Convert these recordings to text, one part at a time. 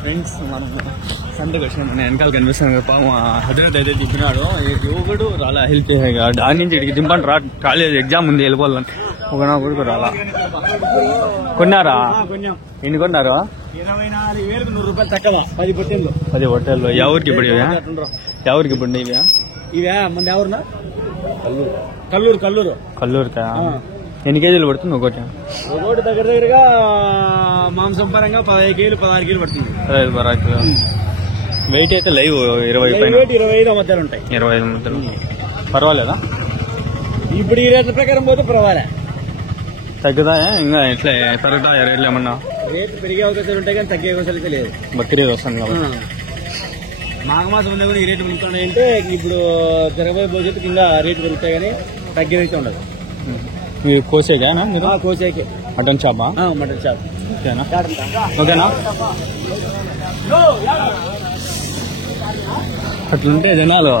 Friends మనం సంతకు వచ్చినాం. మన వెనకాల కనిపిస్తాను కదా పాము హజరత్ అయితే దింపినాడు. యువకుడు రాలా హెల్ప్ చేసాక దాని నుంచి ఇక్కడికి దింపండి రా, కాలేజ్ ఎగ్జామ్ ఉంది వెళ్ళిపోవాలని. ఒక నా కొడుకు రాలా. కొన్నారా? ఎన్ని కొన్నారు? 24,100 రూపాయలు తక్కువ. 10 పొట్టేళ్ళు. 10 పొట్టేళ్ళు. ఎవరికి ఇప్పుడు ఇవే? ఎవరికి ఇప్పుడు ఇవే? ఇవే ముందు ఎవరున్నా? కల్లూరుకా? ఎన్ని కేజీలు పడుతుంది ఒకటి? దగ్గర దగ్గరగా మాంసం పరంగా 15 కేజీలు 16 కేజీలు పడుతుంది. 15 కిలో. వెయిట్ అయితే లైవ్ 20 పైన 25 మధ్యలో ఉంటాయి. 25 మధ్యలో పర్వాలేదా? ఇప్పుడు ఈ రేట్ల ప్రకారం పోతే పర్వాలే. తగ్గుతాయా ఇంకా? ఎట్లా పెరుగుతాయా రేట్లు? ఏమన్నా రేట్లు పెరిగే అవకాశాలు ఉంటాయి కానీ తగ్గే అవకాశాలు అయితే లేదు. బక్రీద్ వస్తుంది కాబట్టి మాఘమాసం ఉండే కూడా ఈ రేటు పెరుగుతున్నాయంటే ఇప్పుడు జరగబోయే భవిష్యత్తు కింద రేటు పెరుగుతాయి కానీ తగ్గేదైతే ఉండదు. మీరు కోసేగానా? మీరు కోసేకే. మటన్ షాపా? Mutton shop. ఓకేనా? ఓకేనా? అట్లుంటే జనాలు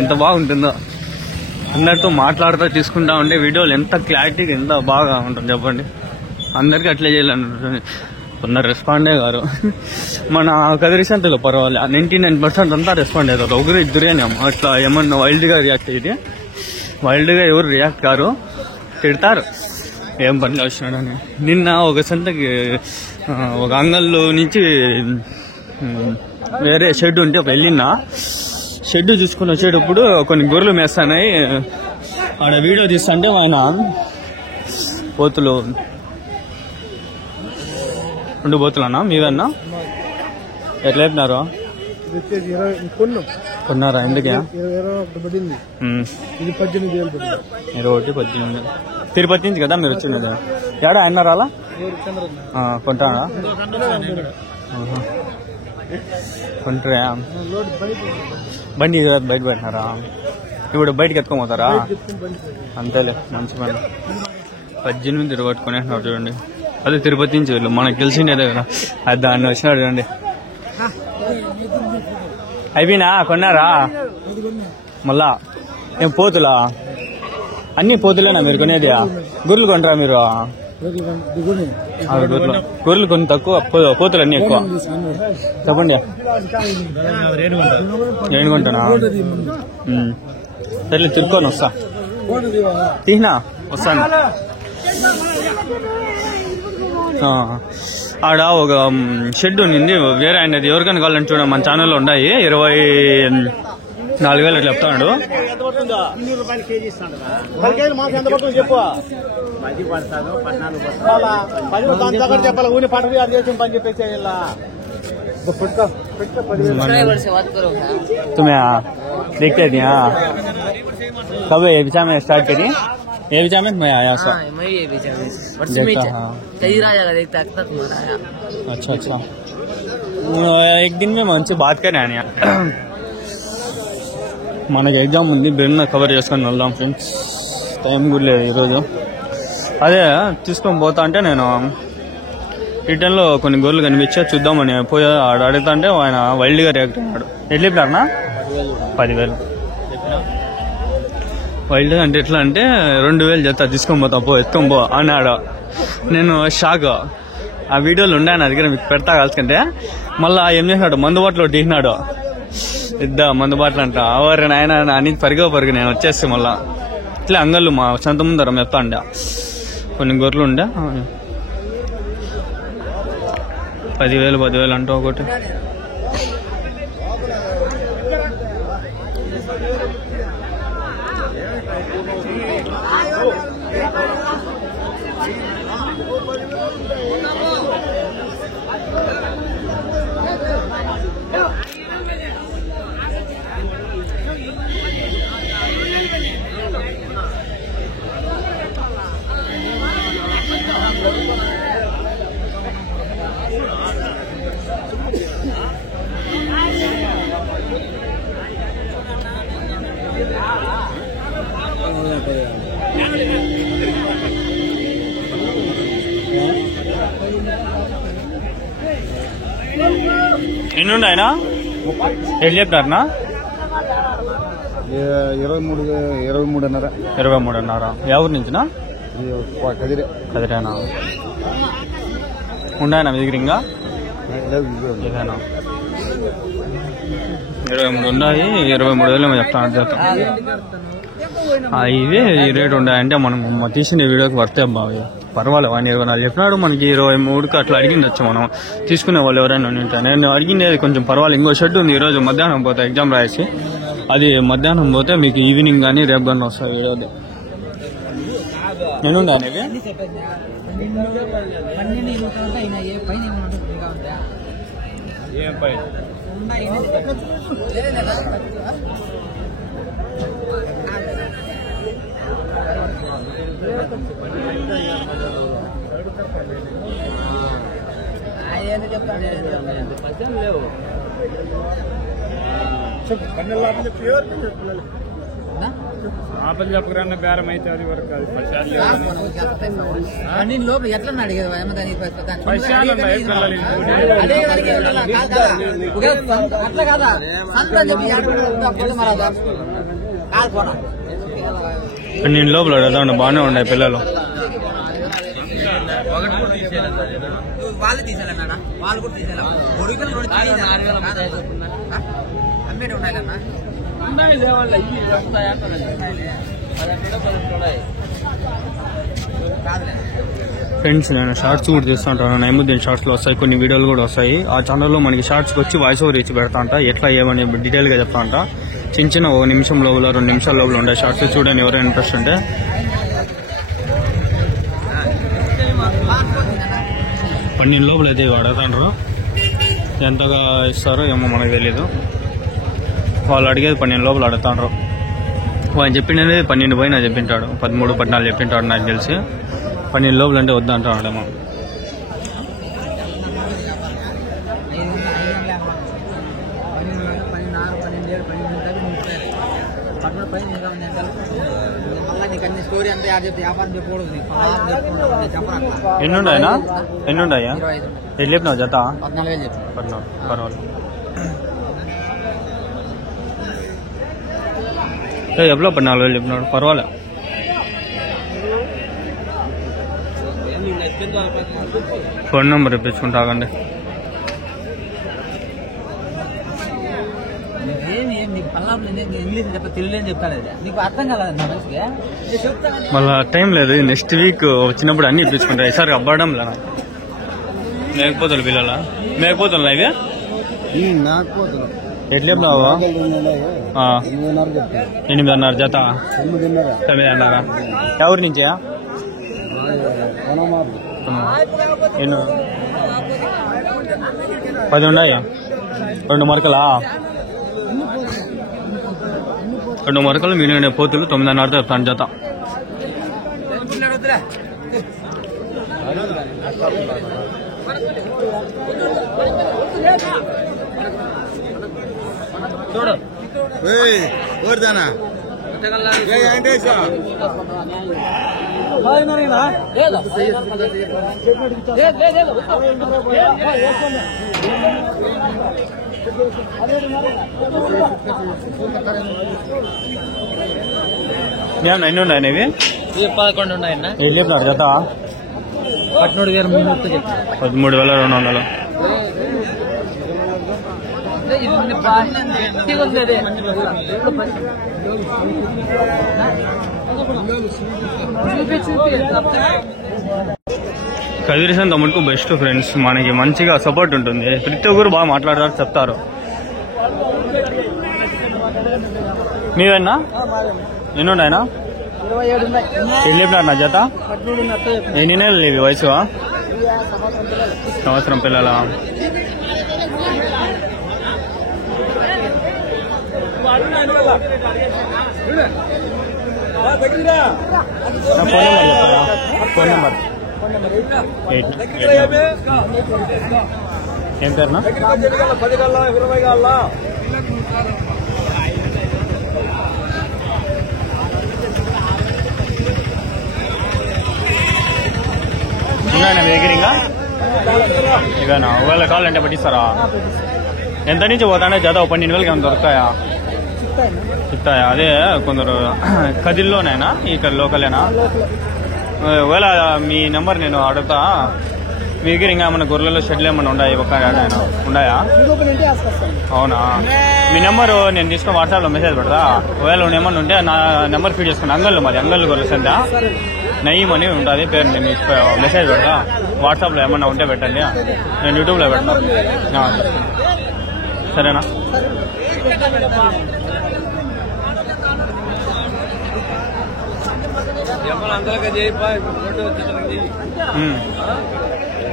ఎంత బాగుంటుందో. అందరితో మాట్లాడుతూ తీసుకుంటా ఉంటే వీడియోలు ఎంత క్లారిటీగా ఎంత బాగా ఉంటుంది చెప్పండి. అందరికీ అట్లే చేయాలనుకుంటుంది. కొందరు రెస్పాండే గారు. మన కదిరిసంతలో పర్వాలే 99% అంతా రెస్పాండ్ అవుతారు. ఒకరు ఇద్దరేనేమో అట్లా ఏమన్నా వైల్డ్గా రియాక్ట్ అయితే. వైల్డ్గా ఎవరు రియాక్ట్ కారు, తిడతారు ఏం పని వచ్చినాడని. నిన్న ఒక సంతకి ఒక అంగల్లో నుంచి వేరే షెడ్ ఉంటే వెళ్ళినా. షెడ్ చూసుకుని వచ్చేటప్పుడు కొన్ని గొర్రెలు మేస్తాయి. ఆడ వీడియో తీస్తుంటే ఆయన పోతులు 2 పోతులన్నా మీవన్నా ఎట్లా చెప్పినారు? కొన్నారా? ఎందుకే? 18 తిరుపతి నుంచి కదా మీరు వచ్చింది? ఏడా ఆయన రాలా? కొంటాడా? కొంటారా? బండి బయట పెట్టినారా? ఇప్పుడు బయటకి ఎత్తుకోపోతారా? అంతేలే, మంచి పని. 18 తిరగట్టుకునేస్తున్నారు చూడండి. అదే తిరుపతి నుంచి వెళ్ళు, మనకు తెలిసిందే కదా. అది దాన్ని వచ్చినాడు చూడండి. అయిపోయినా? కొన్నారా? మళ్ళా ఏం పోతులా? అన్ని పోతులేనా మీరు కొనేది? గొర్రెలు కొంటారా మీరు? గొర్రెలు కొన్ని తక్కువ, పోతులు అన్ని ఎక్కువ. చెప్పండి నేను కొంటానా? సరే తిరుక్కొని వస్తా. తీసినా వస్తాను. ఆడ ఒక షెడ్ ఉంది వేరే ఆయనది. ఎవరికైనా కావాలని చూడండి, మన ఛానల్లో ఉన్నాయి. 24,000 అట్లా చెప్తాడు. तुम्हें देखते थे? कब ये बिचा में स्टार्ट करी? ये बिचा में मैं आया सर। मैं ये बिचा में कई राजा देखता तुम्हारा आया। अच्छा अच्छा, एक दिन में मन से बात करें आने మనకి ఎగ్జామ్ ఉంది. బిర్న కవర్ చేసుకొని వెళ్దాం ఫ్రెండ్స్. టైం కూడా లేదు ఈరోజు. అదే తీసుకొని పోతా అంటే నేను రిటర్న్లో కొన్ని గొర్రెలు కనిపించా చూద్దామని పోయి అడుగుతా అంటే ఆయన వైల్డ్గా రియాక్ట్ అయ్యాడు. ఎట్లా చెప్పినారనా? 10,000 వైల్డ్ అంటే ఎట్లా అంటే 2,000 చెప్తా తీసుకొని పోతా, ఎత్తుకొని పో అన్నాడు. నేను షాక్. ఆ వీడియోలు ఉండే నా దగ్గర, మీకు పెడతా కాల్చుకుంటే. మళ్ళీ ఏం చేసినాడు, మందు బాటలో తీసినాడు. మందు బాటలు అంట. ఎవరు నాయన అని పరుగు నేను వచ్చేస్తే మళ్ళా ఇట్లా అంగళ్ళు మా సొంత ముందర మెత్తా ఉండే కొన్ని గొర్రెలు ఉండే. 10,000 అంటూ ఒకటి. ఎన్ని ఉన్నాయనా? ఎట్లా చెప్పినారనా? 23.5. ఎవరి నుంచినా? కదిరేనా? ఉన్నాయనా మీ దగ్గర ఇంకా? ఇదేనా 23 ఉన్నాయి, 23,000 చెప్తాను జత. ఇవే ఈ రేటు ఉన్నాయంటే మనం తీసిన వీడియోకి వర్తే బాగా పర్వాలేదు. 24 చెప్పినాడు, మనకి 23కి అట్లా అడిగిండొచ్చు మనం తీసుకునే వాళ్ళు ఎవరైనా ఉంటారు. నేను అడిగిండేది కొంచెం పర్వాలేదు. ఇంకో షెడ్ ఉంది, ఈరోజు మధ్యాహ్నం పోతే ఎగ్జామ్ రాసి, అది మధ్యాహ్నం పోతే మీకు ఈవినింగ్ కానీ రేపు కానీ వస్తాయి వీడియోది. నేను అనేవి ఆపలు చెప్పకరన్నా బేరం అయితే అది వరకు లోపల ఎట్లా అడిగేది అట్లా కాదా నేను లోపల అడగండి, బాగానే ఉన్నాయి పిల్లలు. వాళ్ళు తీసేయాలన్నా, వాళ్ళు కూడా తీసేయాలి. అన్నీ ఉన్నాయి కన్నా. ఫ్రెండ్స్, నేను షార్ట్స్ కూడా చేస్తూ ఉంటాను. నైముద్దీన్ షార్ట్స్లో వస్తాయి, కొన్ని వీడియోలు కూడా వస్తాయి. ఆ ఛానల్లో మనకి షార్ట్స్కి వచ్చి వాయిస్ ఓవర్ ఇచ్చి పెడతా అంట, ఎట్లా ఏమని డీటెయిల్గా చెప్తా అంట. చిన్న చిన్న 1 నిమిషం లోపల 2 నిమిషాల లోపల ఉండే షార్ట్స్ చూడండి, ఎవరైనా ఇంట్రెస్ట్ ఉంటే. పన్నెండు లోపల అయితే అడుగుతాండ్రు, ఎంతగా ఇస్తారో ఏమో మనకు తెలీదు. వాళ్ళు అడిగేది 12 లోపల అడుగుతాండ్రు. వాళ్ళు చెప్పిండేది 12 పైన చెప్పింటాడు, 13, 14 చెప్పింటాడు నాకు తెలిసి. 12 లోపల అంటే వద్దంటాడేమో. ఎన్నుండాయనా? ఎన్నుండాయా? ఎట్లా చెప్పినావు జత? 14,000. పర్వాలేదు. ఎప్పుడు 14,000 చెప్పినాడు, పర్వాలేదు. Phone number ఇప్పించుకుంటాగండి. ఇంగ్లీష్ చెప్తా, తెలుగు చెప్తాను, నీకు అర్థం కాలేదు మళ్ళా టైం లేదు. నెక్స్ట్ వీక్ వచ్చినప్పుడు అన్ని ఇప్పించుకుంటా. ఈసారి అవ్వడం లేదా మేకపోతలు పిల్లల మేకపోతలు ఇవే ఎట్లా చెప్పినావా? 8,500 జత, 9,500. ఎవరి నుంచా? ఎన్ని 10 ఉన్నాయా? 2 మరకలా? 2 మరకలు మీడియం పోతులు 9,500 చెప్తాను జత. చూడు ఎన్ని ఉన్నాయని ఇవి? 11 ఉన్నాయన్నా. ఏం చెప్పినారు జత? 13,200. కదిరిసన్ తమ్ముడుకు బెస్ట్ ఫ్రెండ్స్, మనకి మంచిగా సపోర్ట్ ఉంటుంది. ప్రతి ఒక్కరు బాగా మాట్లాడతారు, చెప్తారు. మీవేనా? ఎన్ని ఉన్నాయనా? 27 ఏం చెప్పినారు నా జత? ఎన్ని నెలలు లేవి వయసు? సంవత్సరం పిల్లల. ఫోన్ నెంబర్ ఏం పేరునా? ఉన్నాయన్నా మీ దగ్గర ఇంకా? ఇవేనా? ఒకవేళ కావాలంటే పట్టిస్తారా? ఎంత నుంచి పోతానే జత 12,000 ఏమైనా దొరుకుతాయా? చెప్తాయా? అదే కొందరు కదిల్లోనేనా, ఇక్కడ లోకలేనా? ఒకవేళ మీ నెంబర్ నేను అడుగుతా, మీ దగ్గర ఇంకా ఏమన్నా గొర్రెల షెడ్లు ఏమన్నా ఉన్నాయి ఉన్నాయా? అవునా? మీ నెంబరు నేను తీసుకుని వాట్సాప్లో మెసేజ్ పెడతా. ఒకవేళ ఏమన్నా ఉంటే నా నెంబర్ ఫీడ్ చేసుకుని అంగళ్ళు మాది అంగళ్ళు గొర్రెల సంత నయీం అని ఉంటుంది పేరు. నేను మెసేజ్ పెడతా. వాట్సాప్లో ఏమన్నా ఉంటే పెట్టండి, నేను యూట్యూబ్లో పెడతాను. సరేనా?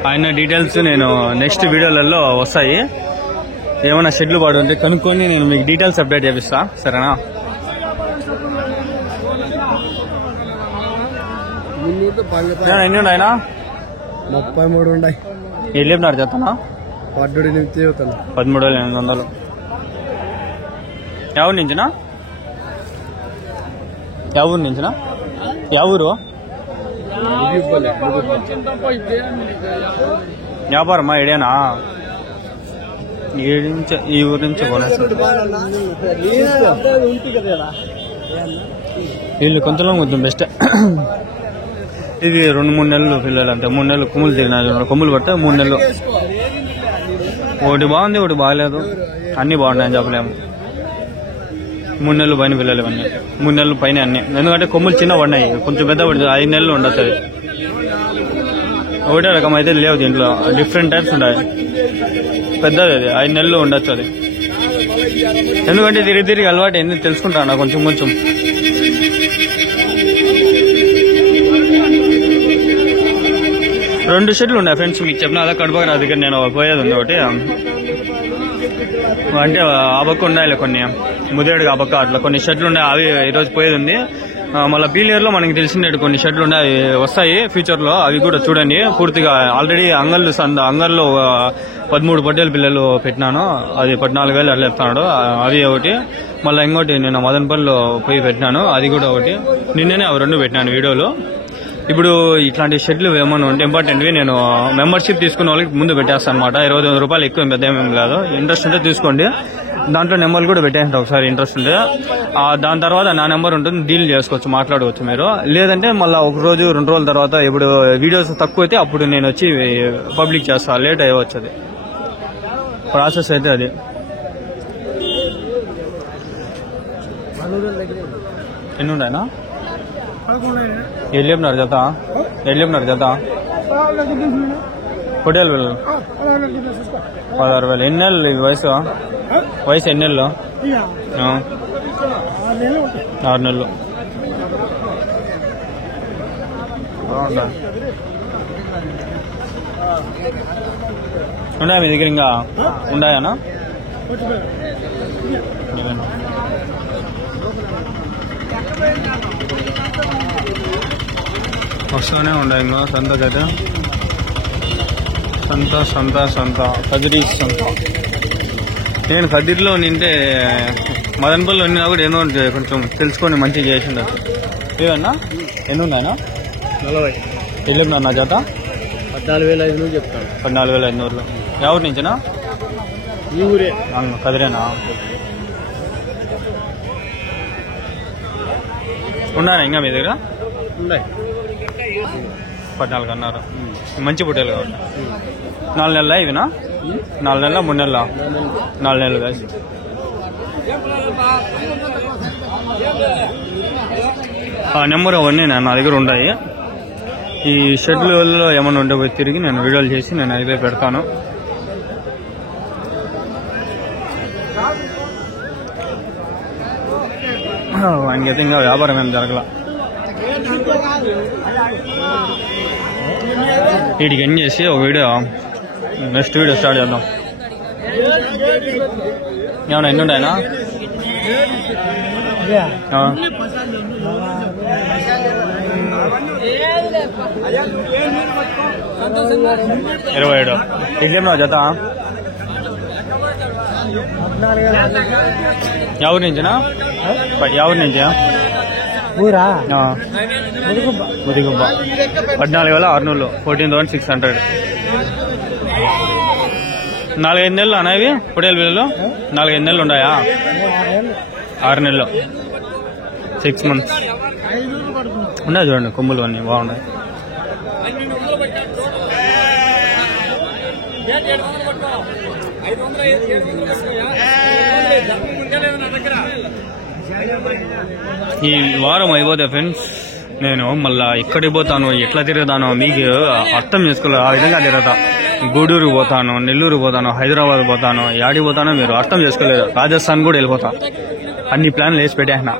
ఆయన డీటెయిల్స్ నేను నెక్స్ట్ వీడియోలలో వస్తాయి. ఏమైనా షెడ్లు పాడు ఉంటే కనుక్కొని నేను మీకు డీటెయిల్స్ అప్డేట్ చేపిస్తా. సరేనా? ఎన్ని ఉన్నాయనా? 33 ఉన్నాయి. ఏం లేపున్నారు చెప్తానా? 13,800. ఎవరి నుంచినా? ఎవరి నుంచినా? ఎవరు వ్యాపారమా? ఏడేనా? ఈ ఊరి నుంచి వీళ్ళు కొంచెం కొంచెం బెస్ట్. ఇది 2-3 నెలలు పిల్లలు అంతే. 3 నెలలు కొమ్ములు తిరిగినాయి. కొమ్ములు పడితే 3 నెలలు. ఒకటి బాగుంది, ఒకటి బాగలేదు. అన్ని బాగున్నాయని చెప్పలేము. 3 నెలలు పైన పిల్లలు ఇవన్నీ. 3 నెలలు పైన అన్ని. ఎందుకంటే కొమ్ములు చిన్న పడినాయి, కొంచెం పెద్ద పడుతుంది. 5 నెలలు ఉండొచ్చు. ఒకటే రకం అయితే లేవు దీంట్లో, డిఫరెంట్ టైప్స్ ఉన్నాయి. పెద్దది అది 5 నెలలు ఉండొచ్చు అది. ఎందుకంటే తిరిగి అలవాటు ఏంది తెలుసుకుంటాను కొంచెం కొంచెం. రెండు షెడ్లు ఉన్నాయి ఫ్రెండ్స్, మీకు చెప్పిన అదే కడప నా దగ్గర నేను పోయేది ఉంది ఒకటి. అంటే ఆ పక్క ఉండాలి కొన్ని, ముదేడుగా ఆ పక్క అట్లా కొన్ని షెడ్లు ఉన్నాయి. అవి ఈరోజు పోయేది ఉంది. మళ్ళీ పీలియర్లో మనకి తెలిసిండే కొన్ని షెడ్లు ఉన్నాయి, అవి వస్తాయి ఫ్యూచర్లో. అవి కూడా చూడండి పూర్తిగా. ఆల్రెడీ అంగల్లో 13 పొట్టేలు పిల్లలు పెట్టినాను. అది 14,000 అట్లా చెప్తున్నాడు. అది ఒకటి. మళ్ళీ ఇంకోటి నేను మదనపల్లిలో పోయి పెట్టినాను, అది కూడా ఒకటి. నిన్ననే అవి 2 పెట్టినాను వీడియోలో. ఇప్పుడు ఇట్లాంటి షెడ్లు ఏమన్నా ఉంటే ఇంపార్టెంట్వి నేను మెంబర్షిప్ తీసుకున్న వాళ్ళకి ముందు పెట్టేస్తాను అనమాట. 25 రూపాయలు ఎక్కువ పెద్ద ఏమేమి కాదు. ఇంట్రెస్ట్ ఉంటే తీసుకోండి. దాంట్లో నెంబర్లు కూడా పెట్టేయండి ఒకసారి ఇంట్రెస్ట్ ఉంటే. దాని తర్వాత నా నెంబర్ ఉంటుంది, డీల్ చేసుకోవచ్చు, మాట్లాడవచ్చు మీరు. లేదంటే మళ్ళీ 1 రోజు 2 రోజుల తర్వాత ఇప్పుడు వీడియోస్ తక్కువ అయితే అప్పుడు నేను వచ్చి పబ్లిక్ చేస్తాను. లేట్ అయ్యవచ్చు, అది ప్రాసెస్ అయితే. అది ఎన్ని ఉన్నాయనా? ఎల్లిపున్నారు జత? పొట్టేలు పిల్లలు 16,000. ఎన్ని నెలలు ఈ వయసు? ఎన్ని నెలలు? 6 నెలలు. ఉన్నాయా మీ దగ్గర? ఇంకా ఉన్నాయానా? వస్తూనే ఉన్నాయి ఇంకా సంతకైతే. సంత కదిరి సంత. నేను కదిరిలో నింటే మదనపల్లిలో ఉన్నా కూడా ఏదో కొంచెం తెలుసుకొని మంచిగా చేసిండు. ఏమన్నా ఎన్ని ఉన్నాయన్నా? 40. వెళ్ళినా నా జత 14,500 చెప్తాను. 14,500. ఎవరి నుంచినా? ఈ ఊరే. కదిరేనా? ఉన్నారా ఇంకా మీ దగ్గర? ఉన్నాయి. 14 అన్నారు. మంచి పొట్టేలు కాబట్టి 4 నెలల ఇవినా? 4 నెలల 3 నెలల? 4 నెలలు కాదు. ఆ నెంబర్ అవన్నీ నా దగ్గర ఉన్నాయి. ఈ షెడ్యూల్లో ఏమైనా ఉంటే పోయి తిరిగి నేను వీడియోలు చేసి నేను అయిపోయి పెడతాను. ఆయనకైతే ఇంకా వ్యాపారం ఏం జరగల. వీటికి ఎండ్ చేసి ఒక వీడియో నెక్స్ట్ వీడియో స్టార్ట్ చేద్దాం. ఏమన్నా ఎన్ని ఉంటాయనా? 27. ఇడ్లేం నా జత? ఎవరి నుంచినా? ఎవరి నుంచా? ఊరా ముదిగుబ్బ. 14,600. 14,600. 4-5 నెలలు అనేవి పొట్టేలు పిల్లలు? 4-5 నెలలు ఉన్నాయా? 6 నెలలు. 6 months ఉన్నాయి. చూడండి కొమ్ములు అన్నీ బాగున్నాయి. ఈ వారం అయిపోతే ఫ్రెండ్స్ నేను మళ్ళా ఎక్కడికి పోతాను, ఎట్లా తిరుగుతానో మీకు అర్థం చేసుకోలేదు. ఆ విధంగా తిరుగుతా. గూడూరు పోతాను, నెల్లూరు పోతాను, హైదరాబాద్ పోతాను, యాడికి పోతానో మీరు అర్థం చేసుకోలేదు. రాజస్థాన్ కూడా వెళ్ళిపోతా. అన్ని ప్లాన్లు వేసి పెట్టేసిన.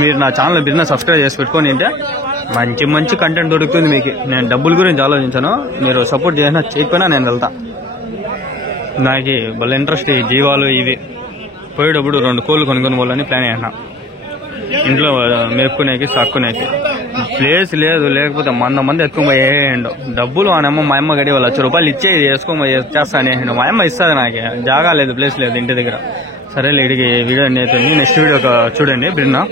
మీరు నా ఛానల్ బిజినెస్ సబ్స్క్రైబ్ చేసి పెట్టుకొని ఉంటే మంచి మంచి కంటెంట్ దొరుకుతుంది మీకు. నేను డబ్బుల గురించి ఆలోచించాను. మీరు సపోర్ట్ చేసినా చేయకపోయినా నేను వెళ్తా. నాకు భలే ఇంట్రెస్ట్ ఈ జీవాలు ఇవి. పోయేటప్పుడు 2 కోళ్ళు కొనుక్కొని పోవాలని ప్లాన్ చేసిన. ఇంట్లో మేపుకునేకి సాక్కునేకి ప్లేస్ లేదు. లేకపోతే 100 మంది ఎత్తుకుపోయేయండు. డబ్బులు మా అమ్మ గడి వాళ్ళు 1,00,000 రూపాయలు ఇచ్చే వేసుకోమో చేస్తానే. మా అమ్మ ఇస్తుంది. నాకు జాగా లేదు, ప్లేస్ లేదు ఇంటి దగ్గర. సరేలే, ఇడికి వీడియో నేర్చుకుని నెక్స్ట్ వీడియో చూడండి. బిన్నా.